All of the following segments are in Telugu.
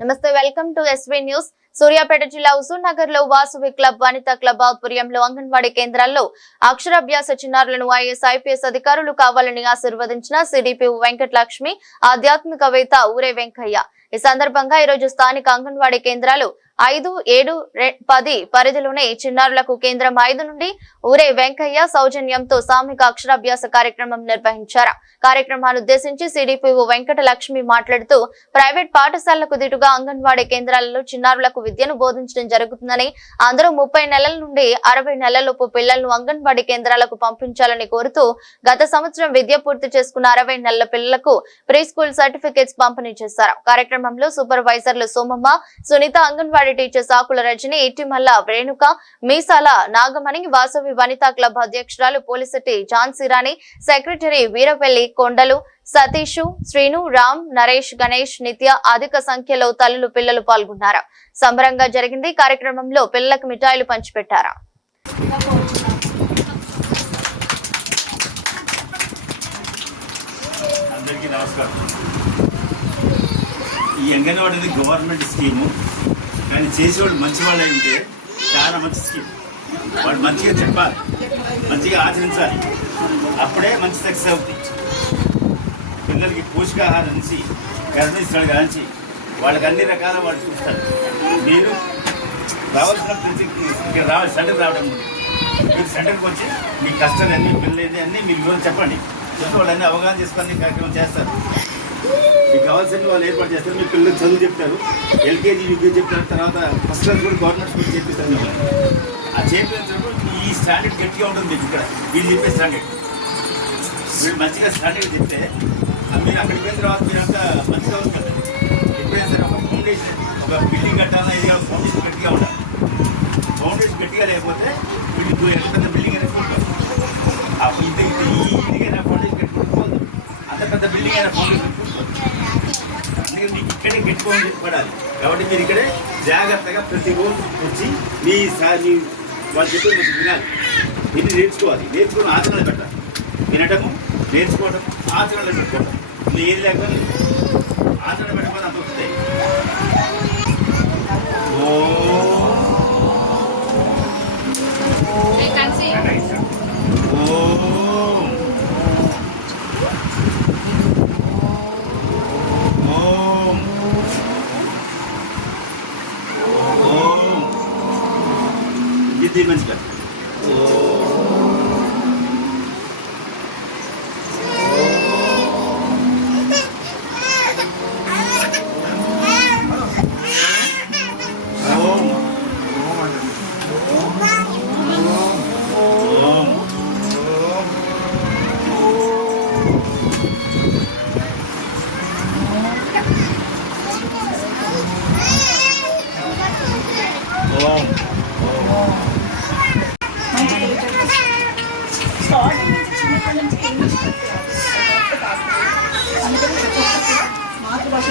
నమస్తే welcome to SV news. Suryapet జిల్లా హుసూర్ నగర్లో వాసవి క్లబ్ వనితా క్లబ్ ఆధ్వర్యంలో అంగన్వాడీ కేంద్రాల్లో అక్షరాభ్యాస చిన్నారులను ఐఎస్ ఐపీఎస్ అధికారులు కావాలని ఆశీర్వదించిన సిడిపి వెంకటలక్ష్మి ఆధ్యాత్మికవేత్త ఊరే వెంకయ్య. ఈ సందర్భంగా ఈరోజు స్థానిక అంగన్వాడీ కేంద్రాలు ఐదు ఏడు రె- పది పరిధిలోనే చిన్నారులకు కేంద్రం ఐదు నుండి ఊరే వెంకయ్య సౌజన్యంతో సామూహిక అక్షరాభ్యాస కార్యక్రమం నిర్వహించారు. కార్యక్రమాన్ని ఉద్దేశించి సిడిపిఓ వెంకట లక్ష్మి మాట్లాడుతూ ప్రైవేట్ పాఠశాలలకు దిటుగా అంగన్వాడీ కేంద్రాలలో చిన్నారులకు విద్యను బోధించడం జరుగుతుందని అందరూ ముప్పై నెలల నుండి అరవై నెలలలోపు పిల్లలను అంగన్వాడీ కేంద్రాలకు పంపించాలని కోరుతూ గత సంవత్సరం విద్య పూర్తి చేసుకున్న అరవై నెలల పిల్లలకు ప్రీ స్కూల్ సర్టిఫికేట్స్ పంపిణీ చేశారు. కార్యక్రమంలో సూపర్వైజర్లు సోమమ్మ సునీత అంగన్వాడీ టీచర్స్ ఆకుల రజని ఇటిమల్ల రేణుక మీసాల నాగమణి వాసవి వనితా క్లబ్ అధ్యక్షురాలు పోలిసెట్టి ఝాన్సీరాణి సెక్రటరీ వీరపల్లి కొండలు సతీష్ శ్రీను రామ్ నరేష్ గణేష్ నిత్య అధిక సంఖ్యలో తల్లులు పిల్లలు పాల్గొన్నారు. సంబరంగా జరిగింది కార్యక్రమంలో పిల్లలకు మిఠాయిలు పంచిపెట్టారు. ఈ అంగన్వాడీ అనేది గవర్నమెంట్ స్కీము. కానీ చేసేవాళ్ళు మంచి వాళ్ళు ఉంటే చాలా మంచి స్కీమ్. వాళ్ళు మంచిగా చెప్పాలి. మంచిగా ఆచరించాలి. అప్పుడే మంచి సక్సెస్ అవుతుంది పిల్లలకి పోషకాహారం ఇచ్చి గర్భిస్తాడు కాంచి వాళ్ళకి అన్ని రకాల వాళ్ళు చూస్తారు. మీరు రావాల్సిన ప్రతి ఇక్కడ రావాలి సెంటర్ రావడం మీరు సెంటర్కి వచ్చి మీ కష్టాలు అన్నీ పిల్లలు అన్నీ మీరు వివరం చెప్పండి. చెప్పి వాళ్ళన్నీ అవగాహన చేసుకొని కార్యక్రమం చేస్తారు. మీకు కావాల్సిన వాళ్ళు ఏర్పాటు చేస్తారు. మీ పిల్లలకు చదువు చెప్తారు. ఎల్కేజీ యూకేజీ చెప్తారు. తర్వాత ఫస్ట్ క్లాస్ కూడా గవర్నమెంట్ స్కూల్ చేపిస్తారు మిమ్మల్ని ఆ చేపించినప్పుడు ఈ స్టాండర్డ్ గట్టిగా ఉంటుంది మీకు ఇక్కడ. వీళ్ళు చెప్పే స్టాండర్డ్. మీరు మంచిగా స్టాండర్డ్ చెప్తే మీరు అక్కడికి వెళ్ళిన తర్వాత మీరంతా మంచిగా ఉంటుంది ఎప్పుడైనా సరే ఒక ఫౌండేషన్ ఒక బిల్డింగ్ కట్టాలన్నా ఇది కాదు, ఫౌండేషన్ గట్టిగా ఉండాలి. ఫౌండేషన్ గట్టిగా లేకపోతే వీళ్ళు ఎంత పెద్ద బిల్డింగ్ అనేది ఉంటారు ఆ ఇంత ఇంత ఈ ఇదిగైనా ఫౌండేషన్ కట్టుకోకపోదు అంత పెద్ద బిల్డింగ్ అయినా ఫౌండేషన్ కట్టుకోకపోదు అందుకే మీకు ఇక్కడే గట్టిపోయి పడాలి కాబట్టి మీరు ఇక్కడే జాగ్రత్తగా ప్రతి రోజు వచ్చి మీ మీ వాళ్ళు చెప్పి వినాలి. విని నేర్చుకోవాలి. నేర్చుకుని ఆచరణ పెట్టాలి. వినటము నేర్చుకోవడం ఆచరణలో పెట్టుకోవడం ఇది ఏది లేకపోతే ఆచరణ పెట్టుకొని అంత వస్తాయి ఇది మంచిగా. మాతృభాష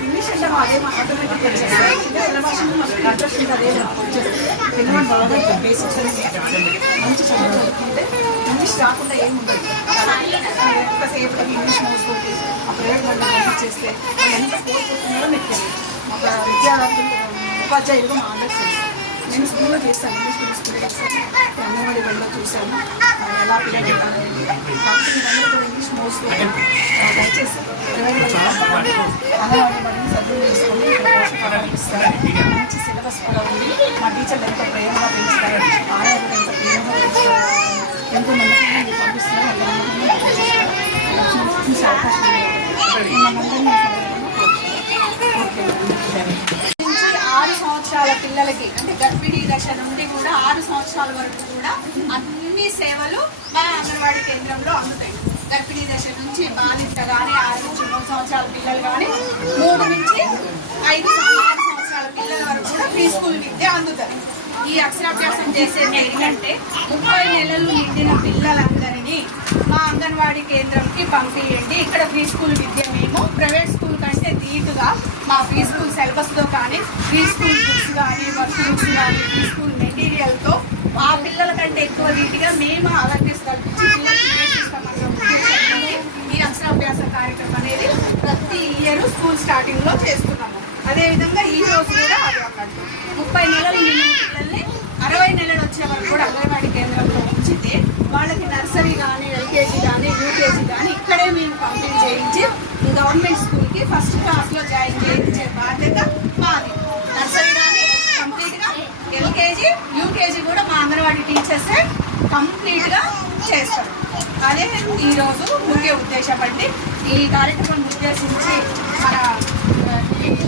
ఇంగ్లీష్ అంటే అదే మా ఆటోమేటిక్ వచ్చేస్తుంది ఇంకా ఇతర భాషలు అదే వచ్చేస్తుంది బాగా బేసిక్స్ మంచి చదువుకుంటే ఇంగ్లీష్ రాకుండా ఏమి ఉండదు ఎంతసేపు ఇంగ్లీష్ మోసుకుంటే ఆ ప్రైవేట్ చేస్తే ఎంత కోరుకుంటున్నారో మీకు తెలియదు అక్కడ విద్యార్థులు ఉపాధ్యాయులుగా మా అందరూ చేశారు నేను స్కూల్లో చేశాను ఇంగ్లీష్ మీడియం స్కూల్లో చేశాను అంగన్వాడీ బడిలో చూశాను ఎలా పిల్లలు వెళ్ళాలని కాబట్టి మీరందరూ కూడా ఇంగ్లీష్ మోస్ట్ దయచేసి అంగన్వాడీ బడిని సద్వినియోగం చేసుకొని ఇక్కడ మంచి సిలబస్ కూడా ఉంది మా టీచర్లు ఎంత ప్రేమగా పెంచుతారు ఆయా ఎంత ప్రేమగా పెంచుతారు ఎంతో నమ్మకంగా పంపిస్తున్నారు అంత నమ్మకంగా చూసే అవకాశం ఉంది. మిమ్మల్ని అందరినీ కోరుతున్నాను. ఓకే నుంచి ఆరు సంవత్సరాల పిల్లలకి అంటే గర్భిణీ దశ నుండి కూడా ఆరు సంవత్సరాల వరకు కూడా అన్ని సేవలు మా అంగన్వాడీ కేంద్రంలో అందుతాయి. గర్భిణీ దశ నుంచి బాలింత కానీ ఆరు నుంచి మూడు సంవత్సరాల పిల్లలు కానీ మూడు నుంచి ఐదు ఆరు సంవత్సరాల పిల్లల వరకు కూడా ప్రీ స్కూల్ విద్య అందుతుంది ఈ అక్షరాభ్యాసం చేసేది ఏంటంటే ముప్పై నెలలు నిండిన పిల్లలందరినీ మా అంగన్వాడీ కేంద్రంకి పంపించండి ఇక్కడ ప్రీ స్కూల్ విద్య మేము ప్రైవేట్ స్కూల్ కంటే నీటుగా మా ప్రీ స్కూల్ సిలబస్తో కానీ ప్రీ స్కూల్ బుక్స్ కానీ వర్క్ బుక్స్ కానీ స్కూల్ మెటీరియల్తో మా పిల్లల కంటే ఎక్కువ నీట్గా మేము అవేర్నెస్ కల్పించి ఈ అక్షరాభ్యాస కార్యక్రమం అనేది ప్రతి ఇయర్ స్కూల్ స్టార్టింగ్లో చేస్తున్నాము. అదేవిధంగా ఈ రోజు కూడా అది అన్నట్టు. ముప్పై నెలలు నిండిన పిల్లల్ని అరవై నెలలు వచ్చే వరకు కూడా అంగన్వాడీ కేంద్రంలో ఉంచితే వాళ్ళకి నర్సరీ కానీ ఎల్కేజీ కానీ యూకేజీ కానీ ఇక్కడే మేము కంప్లీట్ చేయించి గవర్నమెంట్ స్కూల్కి ఫస్ట్ క్లాస్లో జాయిన్ చేయించే బాధ్యత మాది నర్సరీ కానీ కంప్లీట్గా ఎల్కేజీ యూకేజీ కూడా మా అంగన్వాడీ టీచర్సే కంప్లీట్గా చేస్తారు. అదే ఈరోజు ముఖ్య ఉద్దేశం అండి. ఈ కార్యక్రమం ఉద్దేశించి మన